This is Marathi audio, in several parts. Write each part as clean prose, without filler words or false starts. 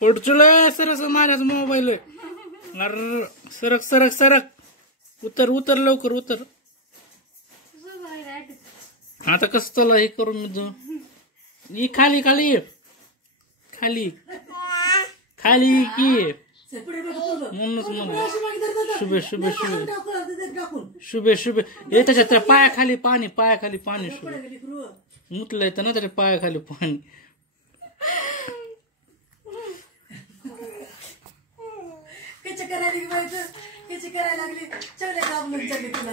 पुढचं सरस माझ्याच मोबाईल अरे सरक सरक सरक उतर उतर लवकर उतर आता कस तुला हे करून मी खाली खाली खाली खाली की म्हणूनच म्हणून शुभे शुभे शुभे शुभे शुभे हे त्याच्या पायाखाली पाणी पायाखाली पाणी शुभे मुतलंय तर ना त्याच्या पायाखाली पाणी करायला लागली चले दाबून चले तुला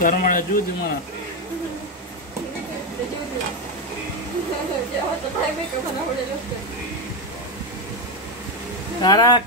तर म्हणा जीव दे मला तारक